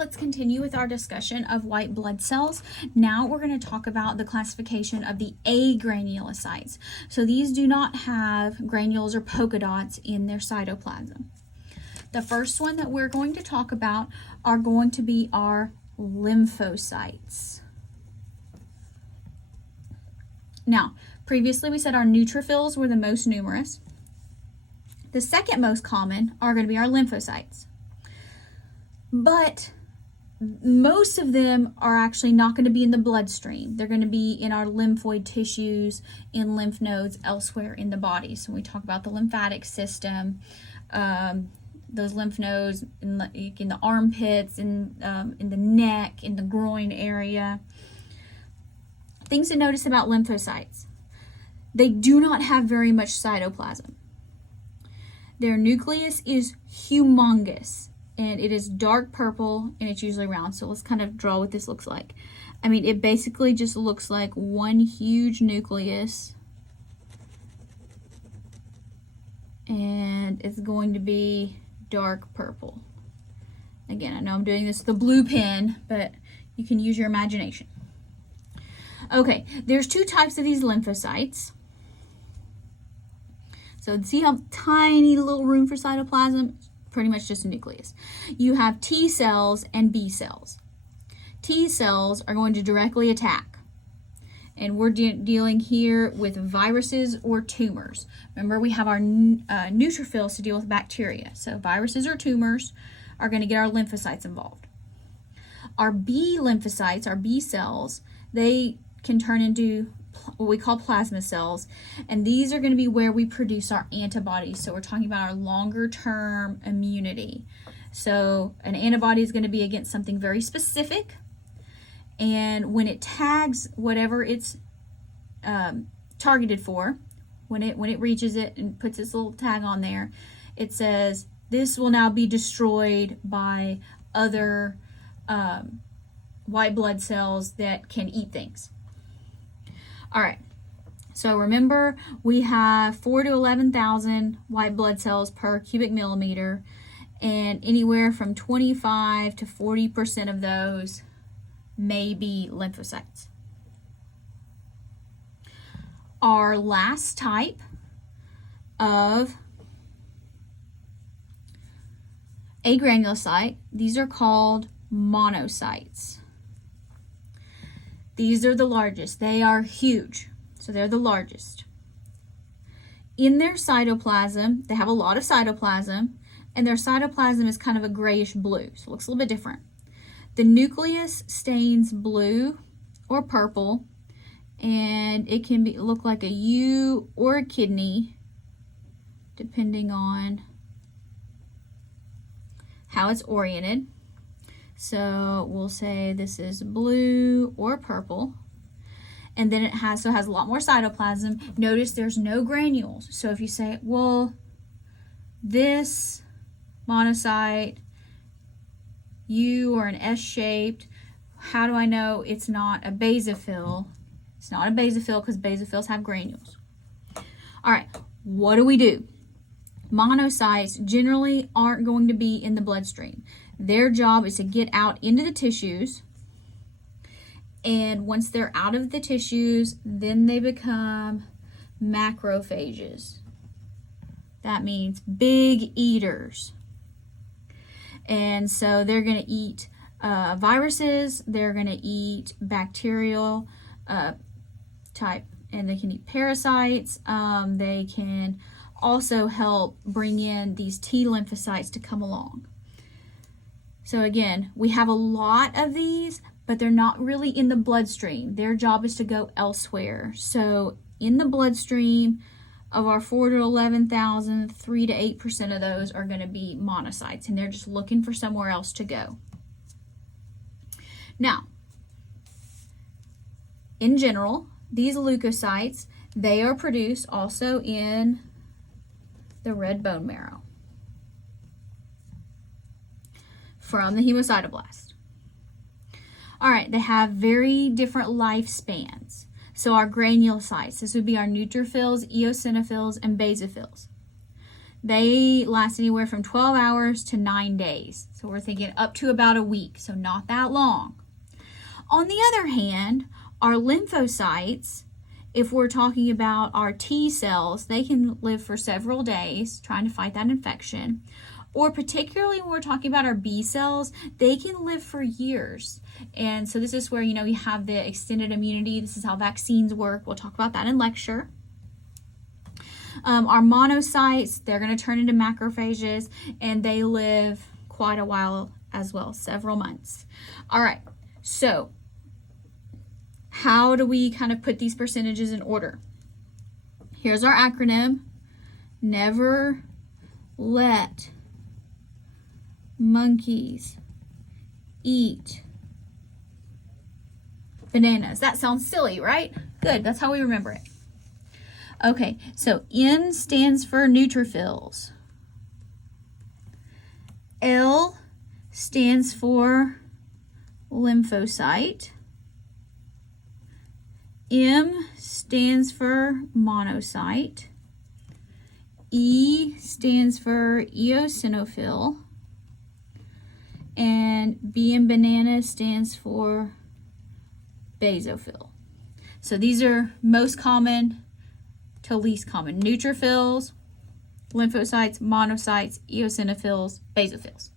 Let's continue with our discussion of white blood cells. Now we're going to talk about the classification of the agranulocytes. So these do not have granules or polka dots in their cytoplasm. The first one that we're going to talk about are going to be our lymphocytes. Now, previously we said our neutrophils were the most numerous. The second most common are going to be our lymphocytes. But most of them are actually not going to be in the bloodstream. They're going to be in our lymphoid tissues, in lymph nodes, elsewhere in the body. So when we talk about the lymphatic system, those lymph nodes in the armpits, in the neck, in the groin area. Things to notice about lymphocytes. They do not have very much cytoplasm. Their nucleus is humongous. And it is dark purple, and it's usually round. So let's kind of draw what this looks like. I mean, it basically just looks like one huge nucleus. And it's going to be dark purple. Again, I know I'm doing this with a blue pen, but you can use your imagination. Okay, there's two types of these lymphocytes. So see how tiny little room for cytoplasm? Pretty much just a nucleus. You have T cells and B cells. T cells are going to directly attack. And we're dealing here with viruses or tumors. Remember, we have our neutrophils to deal with bacteria. So viruses or tumors are going to get our lymphocytes involved. Our B lymphocytes, our B cells, they can turn into what we call plasma cells, and these are going to be where we produce our antibodies. So we're talking about our longer term immunity. So an antibody is going to be against something very specific, and when it tags whatever it's targeted for, when it reaches it and puts its little tag on there, it says this will now be destroyed by other white blood cells that can eat things. All right, so remember we have 4 to 11,000 white blood cells per cubic millimeter, and anywhere from 25 to 40% of those may be lymphocytes. Our last type of agranulocyte, these are called monocytes. These are the largest. They are huge, so they're the largest. In their cytoplasm, they have a lot of cytoplasm, and their cytoplasm is kind of a grayish blue, so it looks a little bit different. The nucleus stains blue or purple, and it can look like a U or a kidney, depending on how it's oriented. So we'll say this is blue or purple. And then it has a lot more cytoplasm. Notice there's no granules. So if you say, well, this monocyte, U or an S-shaped, how do I know it's not a basophil? It's not a basophil because basophils have granules. All right, what do? Monocytes generally aren't going to be in the bloodstream. Their job is to get out into the tissues, and once they're out of the tissues, then they become macrophages. That means big eaters. And so they're going to eat viruses, they're going to eat bacterial type, and they can eat parasites. They can also help bring in these T lymphocytes to come along. So again, we have a lot of these, but they're not really in the bloodstream. Their job is to go elsewhere. So in the bloodstream of our 4 to 11,000, 3 to 8% of those are going to be monocytes, and they're just looking for somewhere else to go. Now, in general, these leukocytes, they are produced also in the red bone marrow from the hemocytoblast. All right, they have very different lifespans. So our granulocytes, this would be our neutrophils, eosinophils, and basophils. They last anywhere from 12 hours to 9 days. So we're thinking up to about a week, so not that long. On the other hand, our lymphocytes, if we're talking about our T cells, they can live for several days trying to fight that infection. Or particularly when we're talking about our B cells, they can live for years. And so this is where, you have the extended immunity. This is how vaccines work. We'll talk about that in lecture. Our monocytes, they're going to turn into macrophages, and they live quite a while as well, several months. All right, so how do we kind of put these percentages in order? Here's our acronym. Never let monkeys eat bananas. That sounds silly, right? Good, that's how we remember it. Okay, so N stands for neutrophils. L stands for lymphocyte. M stands for monocyte. E stands for eosinophil. And B in banana stands for basophil. So these are most common to least common. Neutrophils, lymphocytes, monocytes, eosinophils, basophils.